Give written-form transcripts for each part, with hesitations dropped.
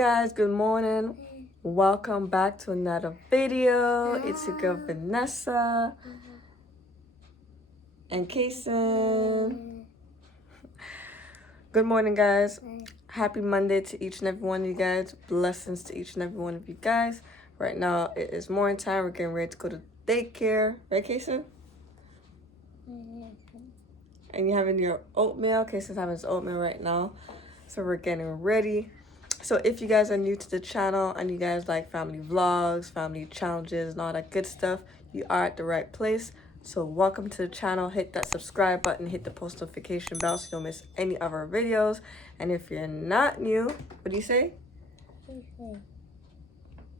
guys, good morning. Welcome back to another video. It's your girl Vanessa and Kason. Good morning, guys. Happy Monday to each and every one of you guys. Blessings to each and every one of you guys. Right now it is morning time. We're getting ready to go to daycare. Right, Kason? And you're having your oatmeal. Kason's having his oatmeal right now. So we're getting ready. So if you guys are new to the channel and you guys like family vlogs, family challenges, and all that good stuff, you are at the right place. So welcome to the channel. Hit that subscribe button, hit the post notification bell so you don't miss any of our videos. And if you're not new, what do you say?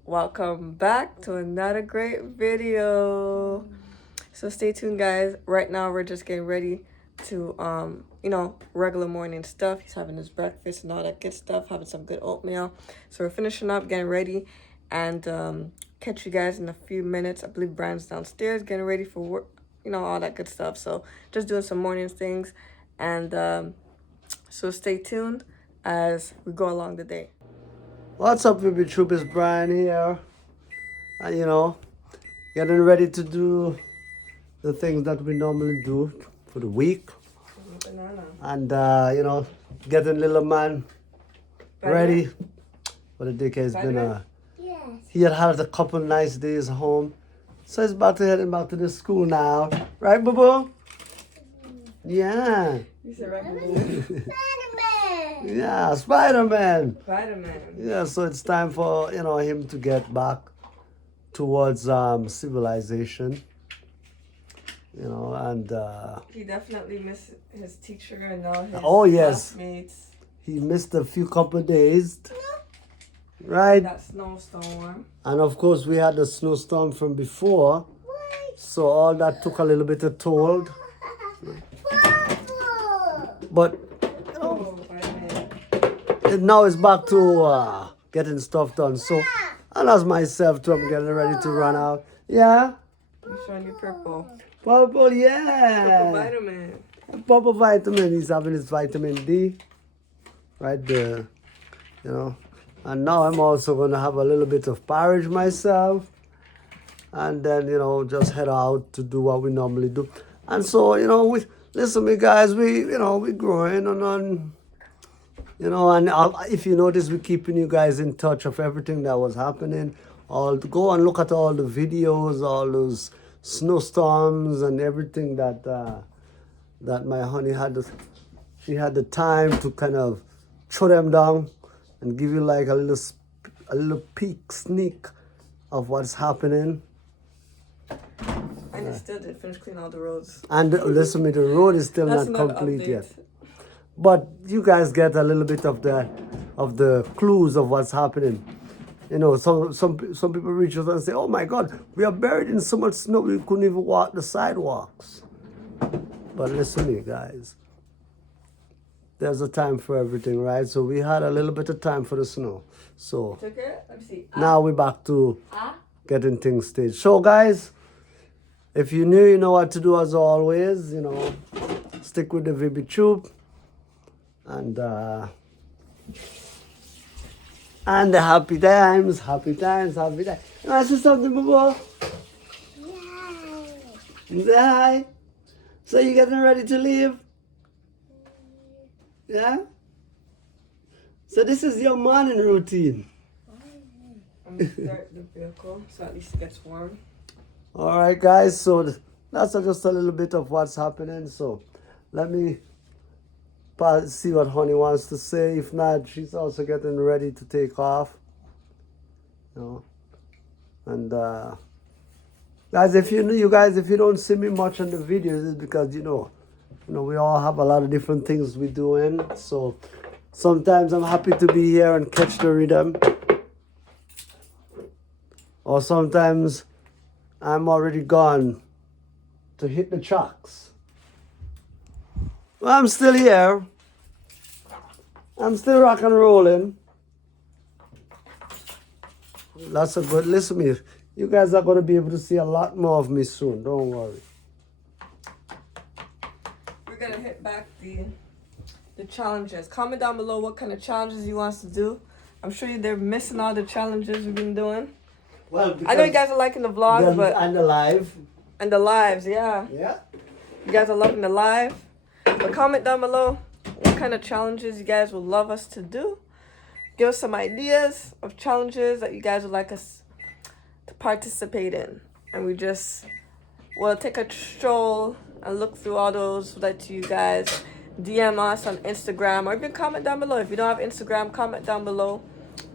Welcome back to another great video. So stay tuned, guys. Right now we're just getting ready to regular morning stuff. He's having his breakfast and all that good stuff, having some good oatmeal. So we're finishing up, getting ready, and catch you guys in a few minutes. I believe Brian's downstairs getting ready for work, all that good stuff. So just doing some morning things, and so stay tuned as we go along the day. What's up, baby troopers? Brian here, and getting ready to do the things that we normally do for the week. Banana. And getting little man ready for the daycare. It's been he had a couple nice days home, so he's about to heading back to the school now, right, boo boo? Yeah. You said right, Spider-Man. Yeah, Spider-Man. Spider-Man. Yeah, so it's time for him to get back towards civilization. And he definitely missed his teacher and all his classmates. He missed a few couple of days, right? That snowstorm. And of course we had the snowstorm from before, so all that took a little bit of toll. But now it's back to getting stuff done. So, and as myself too, I'm getting ready to run out. Yeah. You showing your purple. Purple, yeah. Purple vitamin. Purple vitamin. He's having his vitamin D right there. And now I'm also going to have a little bit of porridge myself. And then, just head out to do what we normally do. And so, listen, me guys, we growing and if you notice, we're keeping you guys in touch of everything that was happening. Go and look at all the videos, all those snowstorms and everything that my honey had. She had the time to kind of throw them down and give you like a little sneak of what's happening. And it still didn't finish cleaning all the roads. And listen, the road is still not complete yet. But you guys get a little bit of the clues of what's happening. Some people reach us and say, "Oh my God, we are buried in so much snow we couldn't even walk the sidewalks." But listen to me, guys. There's a time for everything, right? So we had a little bit of time for the snow. So Let me see. now we're back to getting things staged. So guys, if you're new, you know what to do as always. Stick with the VB Troop. And the happy times. You want to say something, Boo? Yeah. Say hi. So you getting ready to leave? Yeah? So this is your morning routine. I'm going to start the vehicle so at least it gets warm. All right, guys. So that's just a little bit of what's happening. So let me see what honey wants to say. If not, she's also getting ready to take off. And guys, if you don't see me much on the videos, it's because we all have a lot of different things we're doing. So sometimes I'm happy to be here and catch the rhythm, or sometimes I'm already gone to hit the tracks. Well, I'm still here. I'm still rock and rolling. That's a good. Listen to me. You guys are going to be able to see a lot more of me soon. Don't worry. We're going to hit back the challenges. Comment down below what kind of challenges you want us to do. I'm sure they're missing all the challenges we've been doing. Well, I know you guys are liking the vlogs, but and the live. and the lives, yeah. Yeah. You guys are loving the live. But comment down below what kind of challenges you guys would love us to do. Give us some ideas of challenges that you guys would like us to participate in. And we'll take a stroll and look through all those that you guys DM us on Instagram, or even comment down below. If you don't have Instagram, comment down below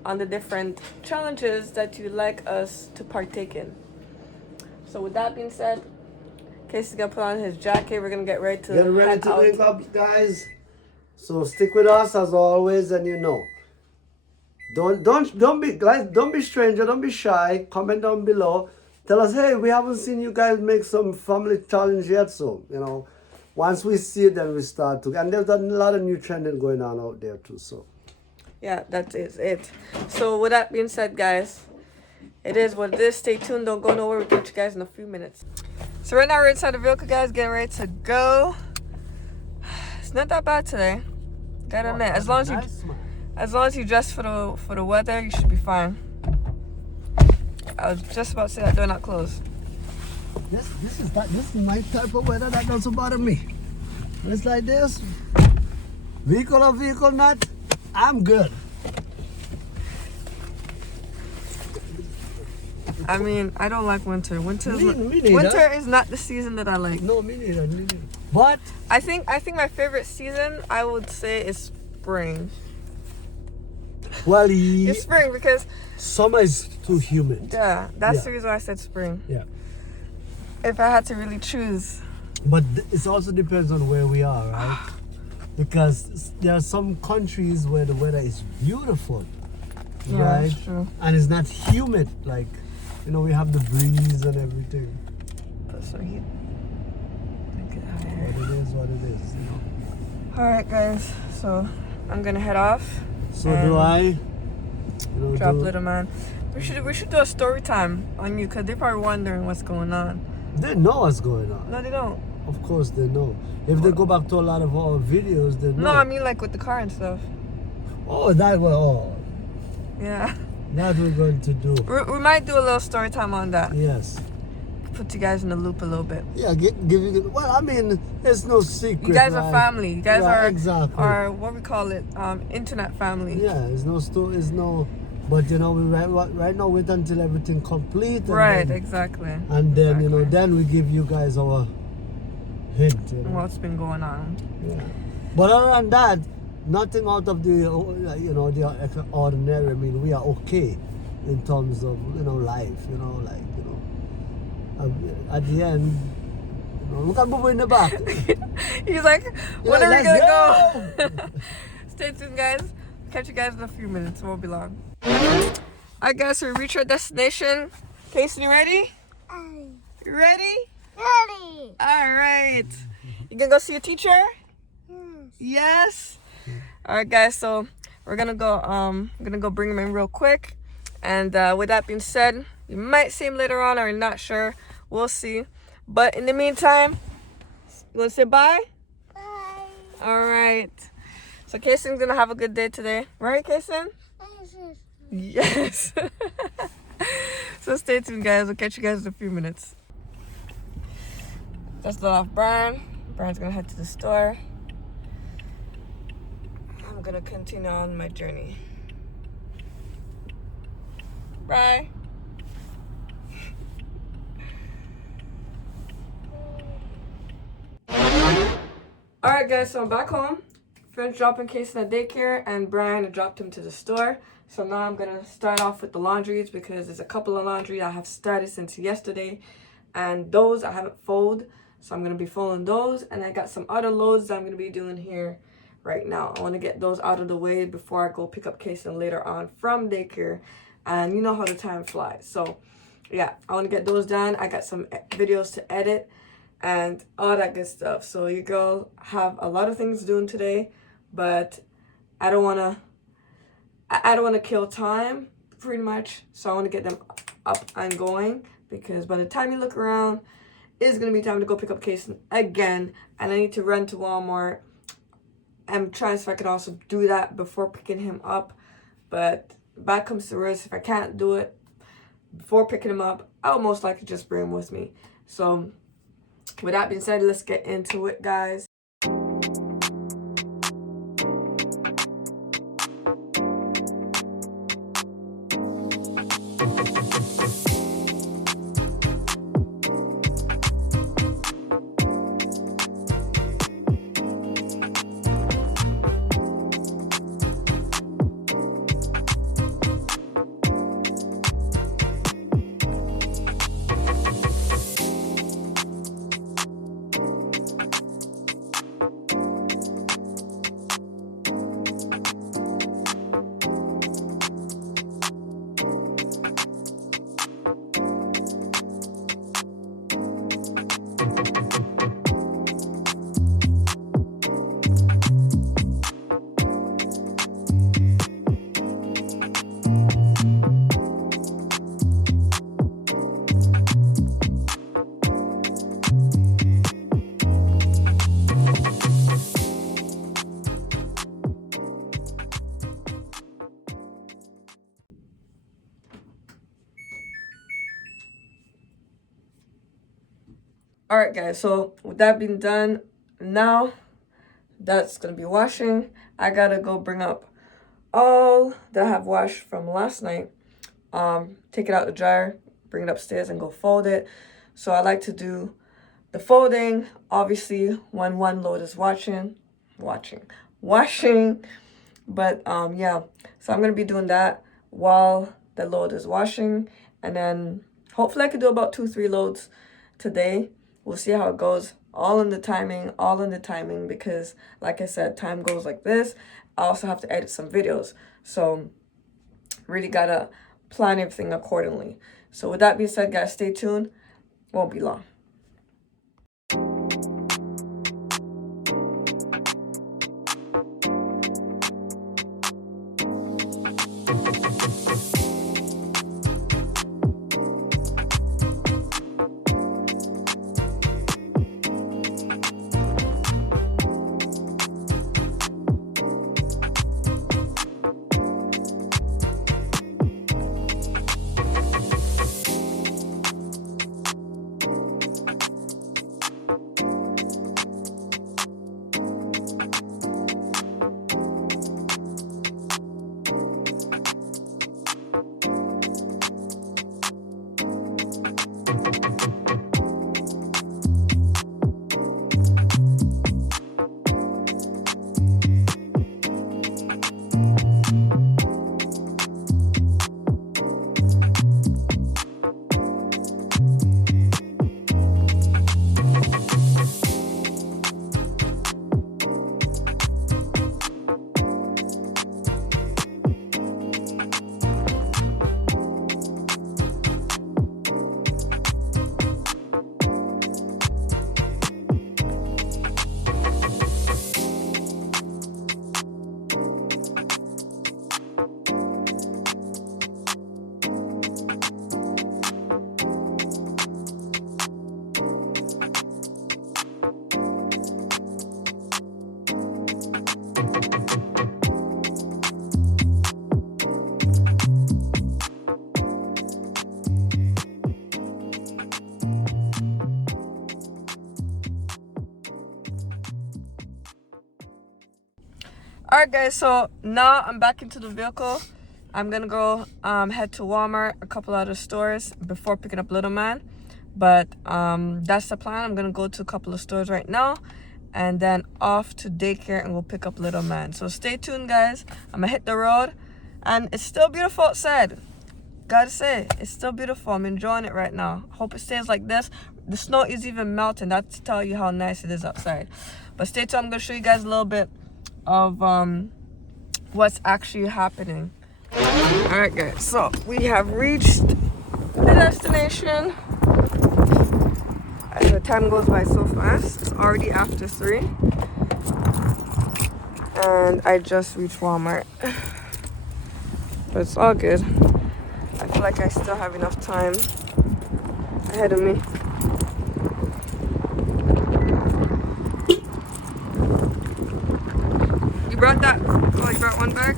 on the different challenges that you'd like us to partake in. So with that being said, Casey's gonna put on his jacket. We're gonna get ready to wake up, guys. So stick with us as always, and don't be guys, don't be stranger, don't be shy. Comment down below. Tell us, hey, we haven't seen you guys make some family challenge yet. So once we see it, then we start to. And there's a lot of new trending going on out there too. So yeah, that is it. So with that being said, guys, it is what it is. Stay tuned. Don't go nowhere. We'll catch you guys in a few minutes. So right now we're inside the vehicle, guys, getting ready to go. It's not that bad today. Gotta admit, as long as you dress for the weather, you should be fine. I was just about to say that door not closed. this is my type of weather that doesn't bother me. It's like this. Vehicle or vehicle not, I'm good. I mean, I don't like winter. Winter Me winter is not the season that I like. No, me neither. But I think my favorite season, I would say, is spring. well, It's spring because summer is too humid. yeah, that's the reason why I said spring. Yeah. If I had to really choose. But it also depends on where we are, right? Because there are some countries where the weather is beautiful, Yeah, right? that's true. And it's not humid, like, we have the breeze and everything. Put some heat. Look at that. What it is, what it is, Alright, guys. So I'm gonna head off. So do I. Drop little man. We should do a story time on you, because they're probably wondering what's going on. They know what's going on. No, they don't. Of course they know. If they go back to a lot of our videos, they know. No, I mean like with the car and stuff. Oh, that Yeah. that we're going to do. We might do a little story time on that. Yes. Put you guys in the loop a little bit. Yeah, give you. Well, I mean, it's no secret. You guys right? are family. You guys are exactly. are what we call it, internet family. Yeah, it's no. But we right now wait until everything complete. And Right, then, exactly. And then Exactly. then we give you guys our hint. What's been going on? Yeah. But other than that, nothing out of the the ordinary. I mean, we are okay in terms of life. At the end, look at Boo in the back. He's like, when are we let's gonna go? Stay tuned, guys. Catch you guys in a few minutes. It won't be long. Alright, guys, so we reached our destination. Casey, you ready? You ready? Ready. Alright. You gonna go see your teacher? Yes? Alright, guys, so we're gonna go bring him in real quick. And with that being said, you might see him later on, or you're not sure. We'll see. But in the meantime, you wanna say bye? Bye. Alright. So Kayson's gonna have a good day today. Right, Kayson? Yes. So stay tuned, guys. We'll catch you guys in a few minutes. Just let off Brian. Brian's gonna head to the store. I'm gonna continue on my journey. Bye. Alright, guys, so I'm back home. Finished dropping Casey at daycare, and Brian dropped him to the store. So now I'm gonna start off with the laundries, because there's a couple of laundry I have started since yesterday, and those I haven't folded. So I'm gonna be folding those, and I got some other loads that I'm gonna be doing here right now. I want to get those out of the way before I go pick up Casey later on from daycare, and you know how the time flies. So yeah, I want to get those done. I got some videos to edit and all that good stuff. So your girl have a lot of things doing today, but I don't want to kill time pretty much. So I want to get them up and going, because by the time you look around, it's going to be time to go pick up Casey again, and I need to run to Walmart. I'm trying if I could also do that before picking him up, but bad comes to worst, if I can't do it before picking him up, I'll most likely just bring him with me. So with that being said, let's get into it, guys. Alright guys, so with that being done, now that's gonna be washing. I gotta go bring up all that I have washed from last night. Take it out the dryer, bring it upstairs and go fold it. So I like to do the folding, obviously, when one load is washing. But yeah, so I'm gonna be doing that while the load is washing, and then hopefully I could do about 2-3 loads today. We'll see how it goes. All in the timing, because like I said, time goes like this. I also have to edit some videos, so really gotta plan everything accordingly. So with that being said, guys, stay tuned. Won't be long. Alright guys, so now I'm back into the vehicle. I'm gonna go head to Walmart, a couple other stores before picking up little man. But that's the plan. I'm gonna go to a couple of stores right now and then off to daycare and we'll pick up little man. So stay tuned, guys. I'm gonna hit the road and it's still beautiful outside. Gotta say, it's still beautiful. I'm enjoying it right now. Hope it stays like this. The snow is even melting. That's to tell you how nice it is outside. But stay tuned. I'm gonna show you guys a little bit of what's actually happening. All right guys, so we have reached the destination. As the time goes by so fast, it's already after 3 and I just reached Walmart, but it's all good. I feel like I still have enough time ahead of me. You brought that? Oh, you brought one bag?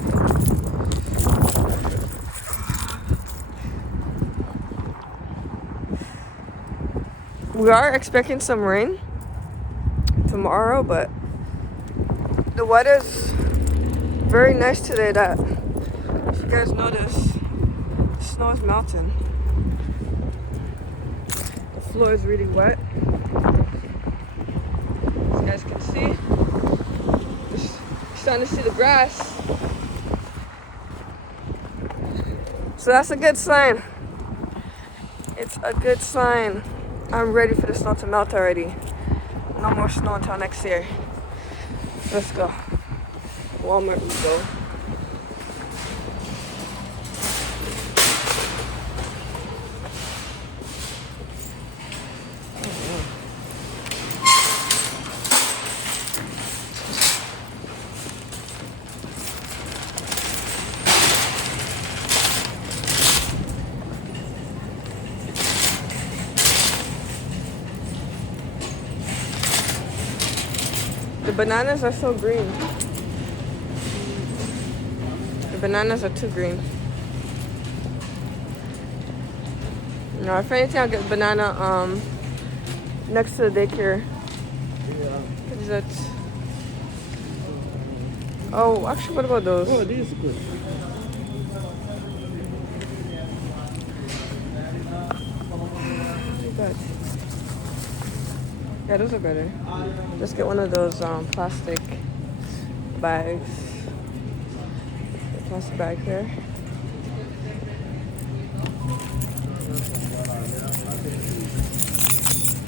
We are expecting some rain tomorrow, but the weather's very nice today. That if you guys notice, the snow is melting. The floor is really wet. As you guys can see, you're starting to see the grass. So that's a good sign. It's a good sign. I'm ready for the snow to melt already. No more snow until next year. Let's go. Walmart we go. The bananas are so green. The bananas are too green. No, if anything, I'll get banana next to the daycare. What is that? Oh, actually, what about those? Oh, these are good. Good. Yeah, those are better. Just get one of those plastic bags. The plastic bag here.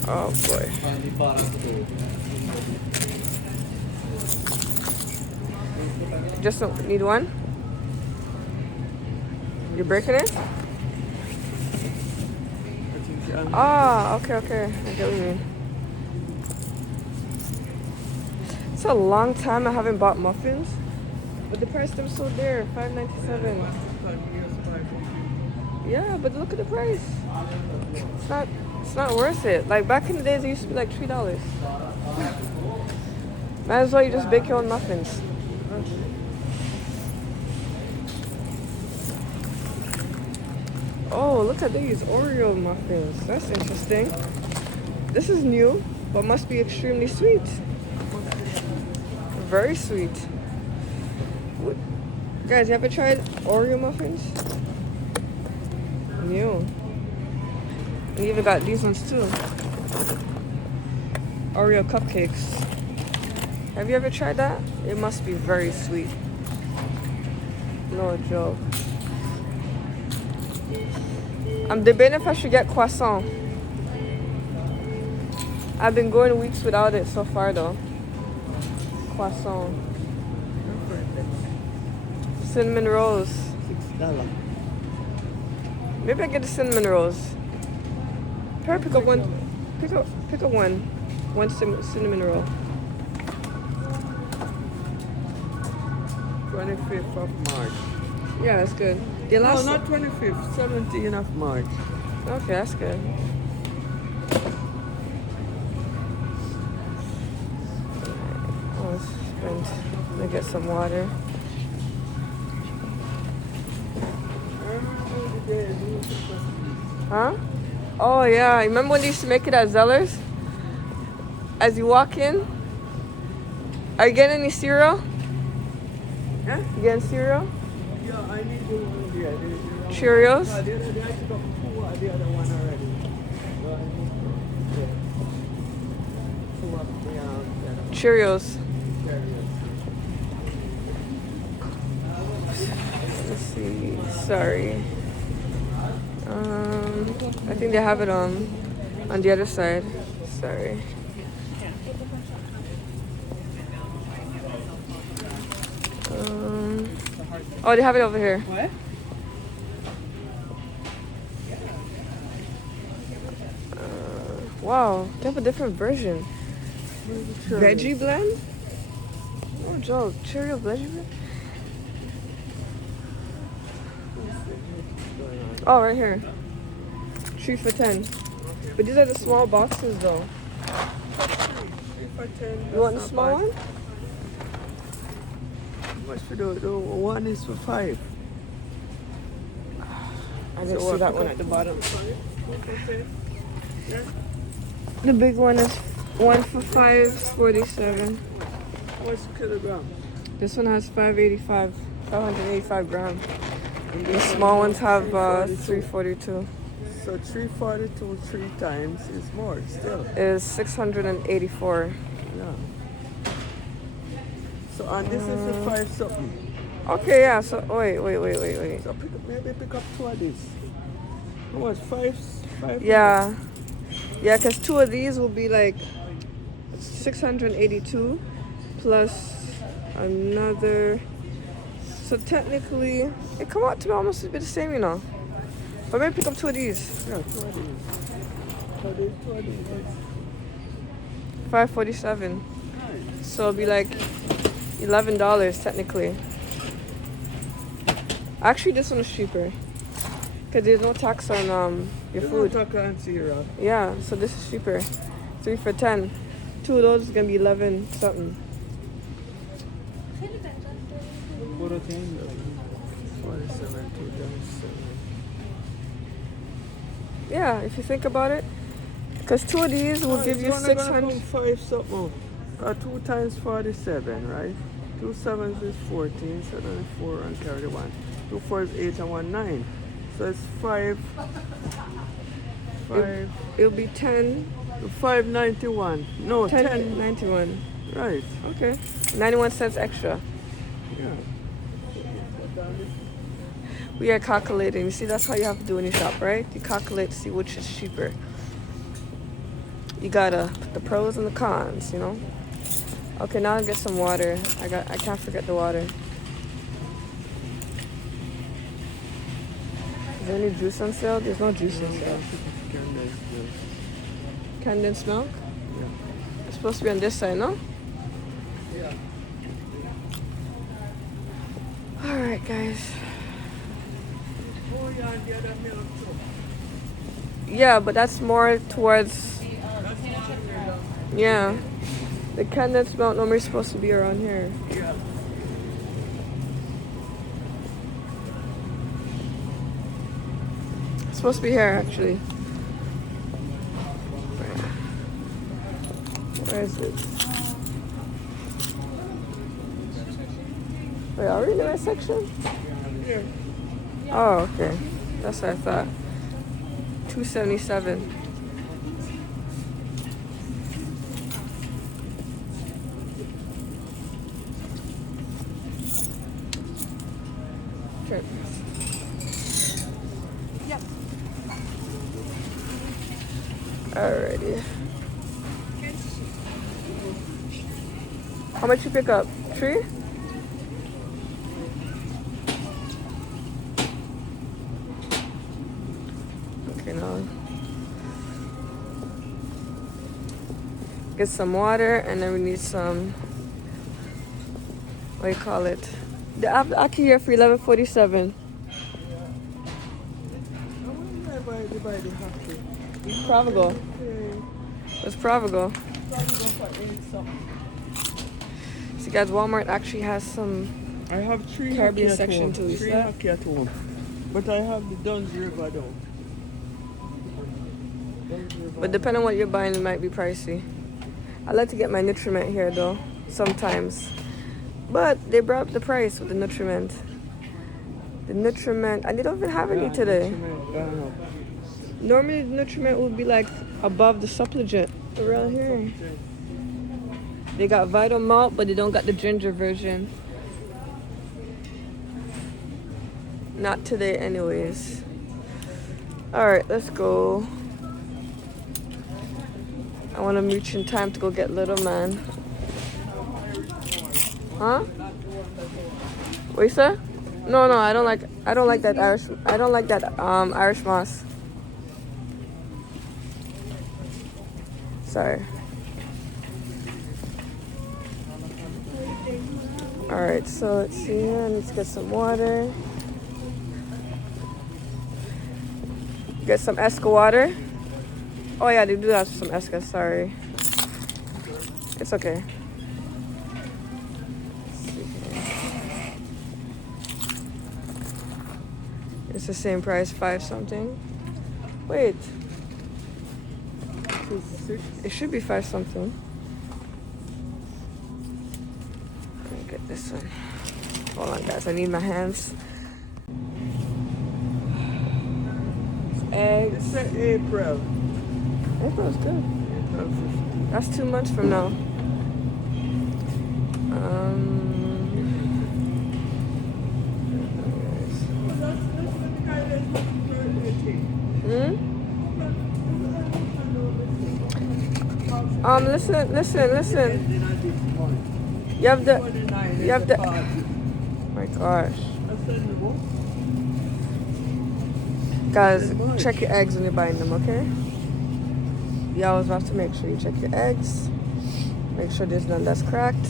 Oh boy. Just need one? You're breaking it? Ah, okay. I get what you mean. It's a long time I haven't bought muffins, but the price them so dear, $5.97. Yeah, but look at the price. It's not worth it. Like back in the days, it used to be like $3. Might as well you just bake your own muffins. Oh, look at these Oreo muffins. That's interesting. This is new, but must be extremely sweet. Very sweet. What? Guys, you ever tried Oreo muffins? New. And you even got these ones too. Oreo cupcakes. Have you ever tried that? It must be very sweet. No joke. I'm debating if I should get croissant. I've been going weeks without it so far though. Croissant. Cinnamon rolls. $6. Maybe I get the cinnamon rolls. Here, pick up one. Pick up one. One cinnamon roll. 25th of March. Yeah, that's good. The last No, not 25th, 17th of March. Okay, that's good. Let me get some water. Huh? Oh yeah, remember when they used to make it at Zeller's? As you walk in? Are you getting any cereal? Huh? You getting cereal? Yeah, I need the one there. Cheerios? The other day I took up two of the other one already. So I need two of the Cheerios. Let's see. Sorry. I think they have it on the other side. Sorry. Oh, they have it over here. What? Wow, they have a different version. Veggie blend? No joke. Cheerio veggie blend? Oh, right here. 3 for $10. But these are the small boxes though. 3 for $10. You want the small one? What's for the one is for $5. I didn't see that one at the bottom. Yeah. The big one is one for $5.47. What's kilogram? This one has 585 grams. The small ones have 342. So 342 three times is more still. Is 684. Yeah. So and this is the 5 something. Okay, yeah. So wait. So maybe pick up 2 of these. How much? 5? Yeah, because 2 of these will be like 682 plus another. So technically, it come out to be almost a bit the same, you know. But maybe pick up 2 of these. Yeah, 2 of these. 2 of these. 547. So it'll be like $11 technically. Actually, this one is cheaper because there's no tax on your food. Yeah, so this is cheaper. 3 for $10. 2 of those is gonna be 11 something. 47, 2 times 7. Yeah, if you think about it, because 2 of these will give you 600. 5 something. 2 times 47, right? 2 sevens is 14, so then 4 and carry the 1. 2 4s 8 and 1 9. So it's 5. It'll be 10. 591. No, 10.91. Right. Okay. 91 cents extra. Yeah. We are calculating. You see, that's how you have to do when you shop, right? You calculate to see which is cheaper. You gotta put the pros and the cons, you know? Okay, now I'll get some water. I can't forget the water. Is there any juice on sale? There's no juice on sale. Condensed milk? Yeah. It's supposed to be on this side, no? Yeah. Alright, guys. Oh, yeah, and the other milk too. Yeah, but that's more towards... Yeah. The condensed milk normally supposed to be around here. Yeah. It's supposed to be here, actually. Where is it? Wait, are we in the right section? Yeah. Oh, okay. That's what I thought. $2.77. Sure. Yep. Alrighty. How much you pick up? 3? Okay, now get some water, and then we need some. What do you call it? The Aki here for $11.47. Provigo. What's Provigo? See, guys, Walmart actually has some. I have 3 Caribbean hockey section at home. too, 3 yeah? hockey at home. But I have the Duns River though. But depending on what you're buying, it might be pricey. I like to get my nutriment here though, sometimes. But they brought up the price with the nutriment. The nutriment, and they don't even have any today. Normally the nutriment would be like above the supplement. Around here. They got Vital Malt, but they don't got the ginger version. Not today anyways. Alright, let's go. I want to reach in time to go get little man. Huh? What you say? No, I don't like that Irish moss. Sorry. Alright, so let's see here. Let's get some water. Get some Esca water. Oh yeah, they do have some Esca, sorry. It's okay. It's the same price, 5 something. Wait. is 6. It should be 5 something. Let me get this one. Hold on, guys. I need my hands. Eggs. It's April. April's good. April 15. That's 2 months from now. Listen. You have the. Oh my gosh. Guys, check your eggs when you're buying them, okay? You always have to make sure you check your eggs. Make sure there's none that's cracked.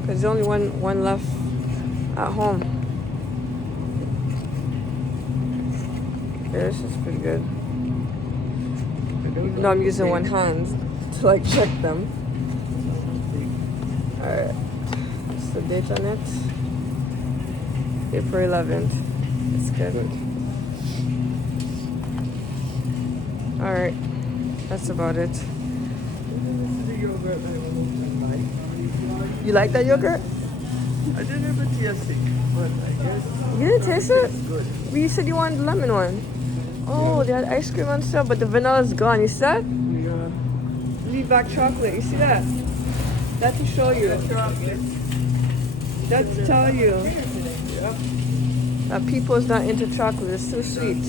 Because there's only one left at home. Yeah, this is pretty good. Even though I'm using one hand to like check them. Alright. What's the date on it? April 11th. It's good. Alright. That's about it. You like that yogurt? I didn't ever taste it, but I guess You didn't taste it? it's good. Well, you said you wanted the lemon one. Oh, they had ice cream and stuff, but the vanilla's gone. You see that? Yeah. Leave back chocolate. You see that? That to show you. That to tell you. Yeah. That people's not into chocolate. It's too sweet.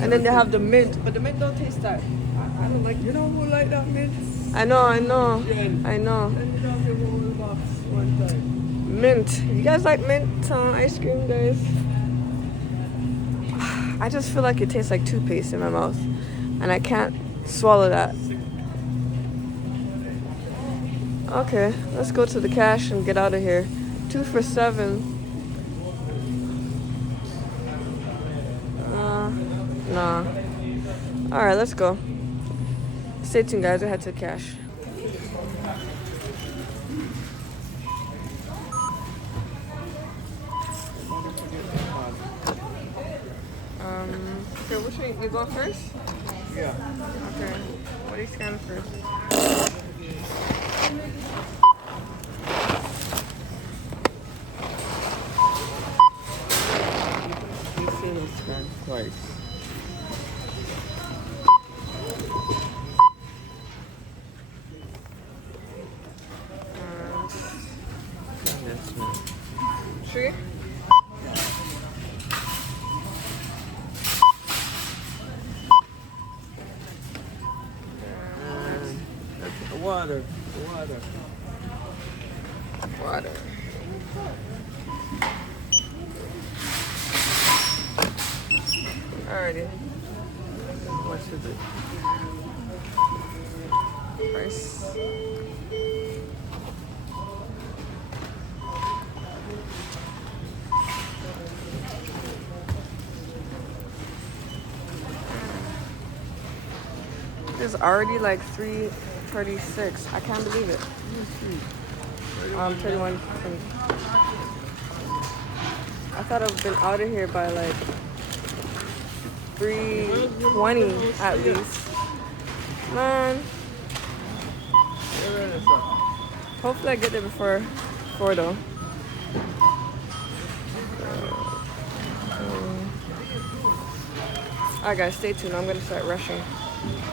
And then they have the mint, but the mint don't taste that. I don't like. You know who like that mint? I know. Jen. I know. Send it off the whole box one time. Mint. You guys like mint ice cream, guys? I just feel like it tastes like toothpaste in my mouth, and I can't swallow that. Okay, let's go to the cash and get out of here. 2 for $7. Nah. All right, let's go. Stay tuned, guys. I head to the cash. Okay, which one? You go first? Yeah. Okay. What are you scanning first? You've seen it scan twice. Three? Water. Water. Alrighty. What is it? Price. It's already like 3:36. I can't believe it. 31. I thought I'd been out of here by like 3:20 at least. Man. Hopefully I get there before 4 though. Alright guys, stay tuned. I'm gonna start rushing.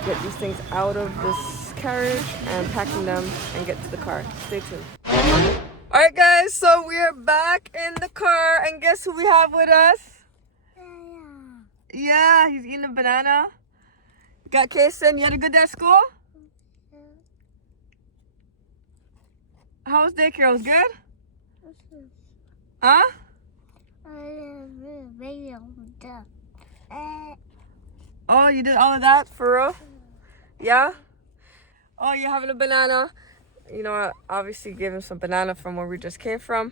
Get these things out of this carriage and packing them and get to the car. Stay tuned. Alright guys, so we're back in the car and guess who we have with us? Yeah, he's eating a banana. Got Kason, you had a good day at school? How was daycare? It was good? Huh? Oh, you did all of that for real? Yeah? Oh, you're having a banana? You know, I obviously gave him some banana from where we just came from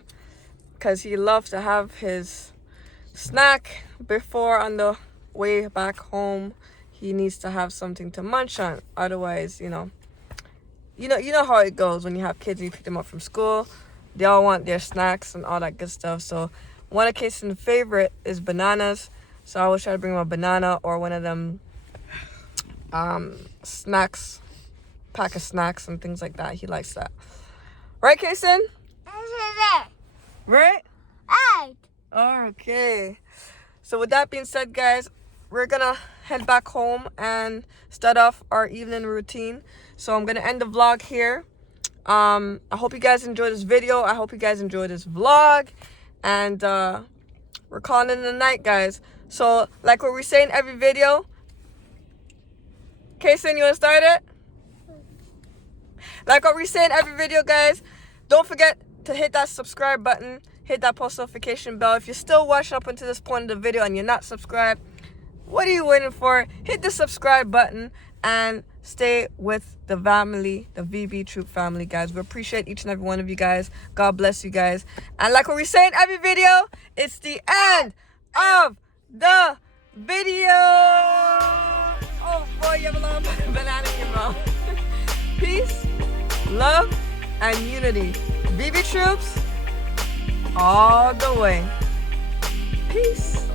because he loves to have his snack before on the way back home. He needs to have something to munch on. Otherwise, you know how it goes when you have kids and you pick them up from school. They all want their snacks and all that good stuff. So one of Kayson's favorite is bananas. So I always try to bring him a banana or one of them snacks, pack of snacks and things like that. He likes that. Right, Kayson? Right? Okay. So with that being said, guys, we're gonna head back home and start off our evening routine. So I'm gonna end the vlog here. I hope you guys enjoyed this video. I hope you guys enjoyed this vlog. And we're calling it a night, guys. So like what we say in every video. Kayson, you wanna start it? Like what we say in every video, guys, don't forget to hit that subscribe button. Hit that post notification bell. If you're still watching up until this point of the video and you're not subscribed, what are you waiting for? Hit the subscribe button and stay with the family, the VB Troop family, guys. We appreciate each and every one of you guys. God bless you guys. And like what we say in every video, it's the end of the video. Oh boy, you have a little banana in your mouth. Peace, love, and unity. VB Troops all the way. Peace.